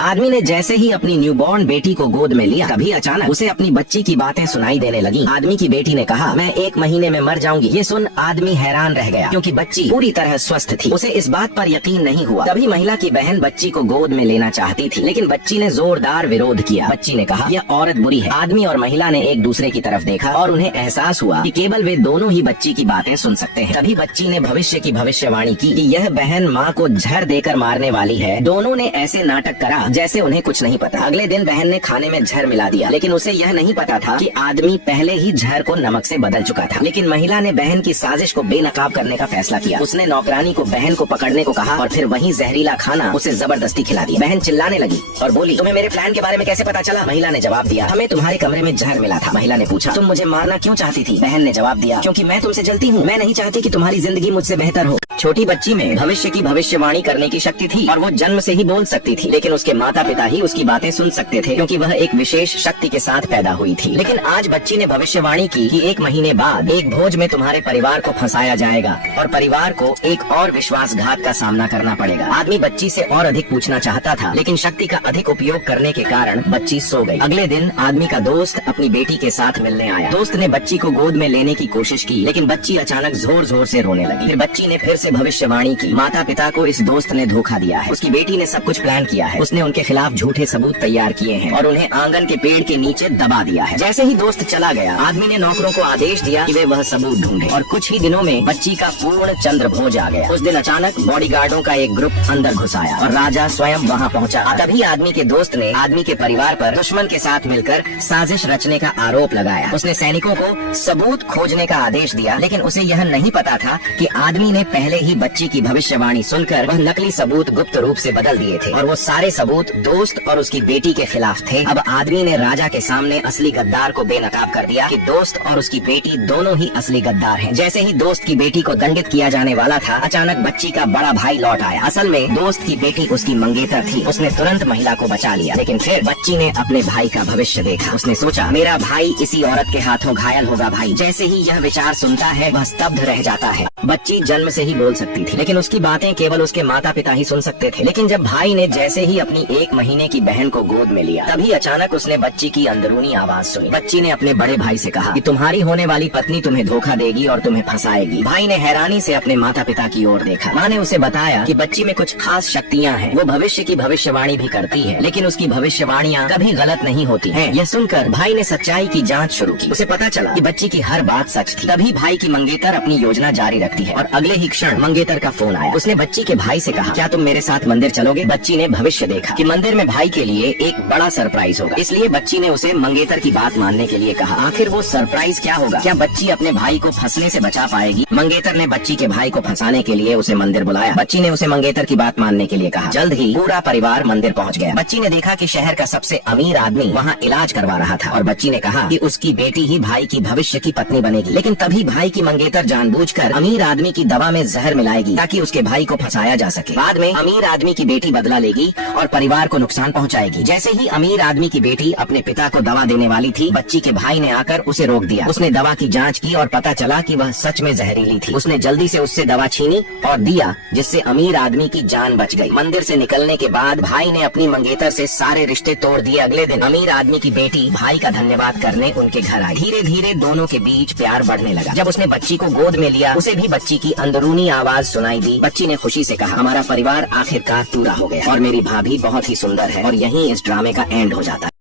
आदमी ने जैसे ही अपनी न्यूबॉर्न बेटी को गोद में लिया तभी अचानक उसे अपनी बच्ची की बातें सुनाई देने लगी। आदमी की बेटी ने कहा, मैं 1 महीने में मर जाऊंगी। ये सुन आदमी हैरान रह गया क्योंकि बच्ची पूरी तरह स्वस्थ थी। उसे इस बात पर यकीन नहीं हुआ। तभी महिला की बहन बच्ची को गोद में लेना चाहती थी, लेकिन बच्ची ने जोरदार विरोध किया। बच्ची ने कहा, यह औरत बुरी है। आदमी और महिला ने एक दूसरे की तरफ देखा और उन्हें एहसास हुआ कि केवल वे दोनों ही बच्ची की बातें सुन सकते हैं। तभी बच्ची ने भविष्य की भविष्यवाणी की कि यह बहन माँ को जहर देकर मारने वाली है। दोनों ने ऐसे नाटक करा जैसे उन्हें कुछ नहीं पता। अगले दिन बहन ने खाने में जहर मिला दिया, लेकिन उसे यह नहीं पता था कि आदमी पहले ही जहर को नमक से बदल चुका था। लेकिन महिला ने बहन की साजिश को बेनकाब करने का फैसला किया। उसने नौकरानी को बहन को पकड़ने को कहा और फिर वही जहरीला खाना उसे जबरदस्ती खिला दिया। बहन चिल्लाने लगी और बोली, तुम्हें मेरे प्लान के बारे में कैसे पता चला? महिला ने जवाब दिया, हमें तुम्हारे कमरे में जहर मिला था। महिला ने पूछा, तुम मुझे मारना क्यों चाहती थी? बहन ने जवाब दिया, क्योंकि मैं तुमसे जलती हूँ। मैं नहीं चाहती कि तुम्हारी जिंदगी मुझसे बेहतर हो। छोटी बच्ची में भविष्य की भविष्यवाणी करने की शक्ति थी और वो जन्म से ही बोल सकती थी, लेकिन उसके माता पिता ही उसकी बातें सुन सकते थे क्योंकि वह एक विशेष शक्ति के साथ पैदा हुई थी। लेकिन आज बच्ची ने भविष्यवाणी की कि 1 महीने बाद एक भोज में तुम्हारे परिवार को फंसाया जाएगा और परिवार को एक और विश्वासघात का सामना करना पड़ेगा। आदमी बच्ची से और अधिक पूछना चाहता था, लेकिन शक्ति का अधिक उपयोग करने के कारण बच्ची सो गई। अगले दिन आदमी का दोस्त अपनी बेटी के साथ मिलने आया। दोस्त ने बच्ची को गोद में लेने की कोशिश की, लेकिन बच्ची अचानक जोर जोर से रोने लगी। फिर बच्ची ने फिर से भविष्यवाणी की, माता पिता को इस दोस्त ने धोखा दिया है। उसकी बेटी ने सब कुछ प्लान किया है। उसने उनके खिलाफ झूठे सबूत तैयार किए हैं और उन्हें आंगन के पेड़ के नीचे दबा दिया है। जैसे ही दोस्त चला गया, आदमी ने नौकरों को आदेश दिया कि वे वह सबूत ढूंढे और कुछ ही दिनों में बच्ची का पूर्ण चंद्रभोज आ गया। उस दिन अचानक बॉडीगार्डों का एक ग्रुप अंदर घुस आया और राजा स्वयं वहाँ पहुँचा। तभी आदमी के दोस्त ने आदमी के परिवार पर दुश्मन के साथ मिलकर साजिश रचने का आरोप लगाया। उसने सैनिकों को सबूत खोजने का आदेश दिया, लेकिन उसे यह नहीं पता था कि आदमी ने पहले ही बच्ची की भविष्यवाणी सुनकर वह नकली सबूत गुप्त रूप से बदल दिए थे और वो सारे सबूत दोस्त और उसकी बेटी के खिलाफ थे। अब आदमी ने राजा के सामने असली गद्दार को बेनकाब कर दिया कि दोस्त और उसकी बेटी दोनों ही असली गद्दार हैं। जैसे ही दोस्त की बेटी को दंडित किया जाने वाला था, अचानक बच्ची का बड़ा भाई लौट आया। असल में दोस्त की बेटी उसकी मंगेतर थी। उसने तुरंत महिला को बचा लिया, लेकिन फिर बच्ची ने अपने भाई का भविष्य देखा। उसने सोचा, मेरा भाई इसी औरत के हाथों घायल होगा। भाई जैसे ही यह विचार सुनता है, वह स्तब्ध रह जाता है। बच्ची जन्म से ही बोल सकती थी, लेकिन उसकी बातें केवल उसके माता पिता ही सुन सकते थे। लेकिन जब भाई ने जैसे ही अपनी 1 महीने की बहन को गोद में लिया, तभी अचानक उसने बच्ची की अंदरूनी आवाज सुनी। बच्ची ने अपने बड़े भाई से कहा कि तुम्हारी होने वाली पत्नी तुम्हें धोखा देगी और तुम्हें फंसाएगी। भाई ने हैरानी से अपने माता पिता की ओर देखा। माँ ने उसे बताया कि बच्ची में कुछ खास शक्तियाँ हैं। वो भविष्य की भविष्यवाणी भी करती है, लेकिन उसकी भविष्यवाणियाँ कभी गलत नहीं होती हैं। यह सुनकर भाई ने सच्चाई की जाँच शुरू की। उसे पता चला कि बच्ची की हर बात सच थी। तभी भाई की मंगेतर अपनी योजना जारी रखती है और अगले ही क्षण मंगेतर का फोन आया। उसने बच्ची के भाई से कहा, क्या तुम मेरे साथ मंदिर चलोगे? बच्ची ने भविष्य देखा कि मंदिर में भाई के लिए एक बड़ा सरप्राइज होगा, इसलिए बच्ची ने उसे मंगेतर की बात मानने के लिए कहा। आखिर वो सरप्राइज क्या होगा? क्या बच्ची अपने भाई को फंसने से बचा पाएगी? मंगेतर ने बच्ची के भाई को फंसाने के लिए उसे मंदिर बुलाया। बच्ची ने उसे मंगेतर की बात मानने के लिए कहा। जल्द ही पूरा परिवार मंदिर पहुँच गया। बच्ची ने देखा कि शहर का सबसे अमीर आदमी वहाँ इलाज करवा रहा था और बच्ची ने कहा कि उसकी बेटी ही भाई की भविष्य की पत्नी बनेगी। लेकिन तभी भाई की मंगेतर जानबूझकर अमीर आदमी की दवा में जहर मिलाएगी ताकि उसके भाई को फंसाया जा सके। बाद में अमीर आदमी की बेटी बदला लेगी और परिवार को नुकसान पहुंचाएगी। जैसे ही अमीर आदमी की बेटी अपने पिता को दवा देने वाली थी, बच्ची के भाई ने आकर उसे रोक दिया। उसने दवा की जांच की और पता चला कि वह सच में जहरीली थी। उसने जल्दी से उससे दवा छीनी और दिया, जिससे अमीर आदमी की जान बच गई। मंदिर से निकलने के बाद भाई ने अपनी मंगेतर से सारे रिश्ते तोड़ दिए। अगले दिन अमीर आदमी की बेटी भाई का धन्यवाद करने उनके घर आई। धीरे धीरे दोनों के बीच प्यार बढ़ने लगा। जब उसने बच्ची को गोद में लिया, उसे भी बच्ची की अंदरूनी आवाज सुनाई दी। बच्ची ने खुशी से कहा, हमारा परिवार आखिरकार पूरा हो गया और मेरी भाभी बहुत ही सुंदर है। और यहीं इस ड्रामे का एंड हो जाता है।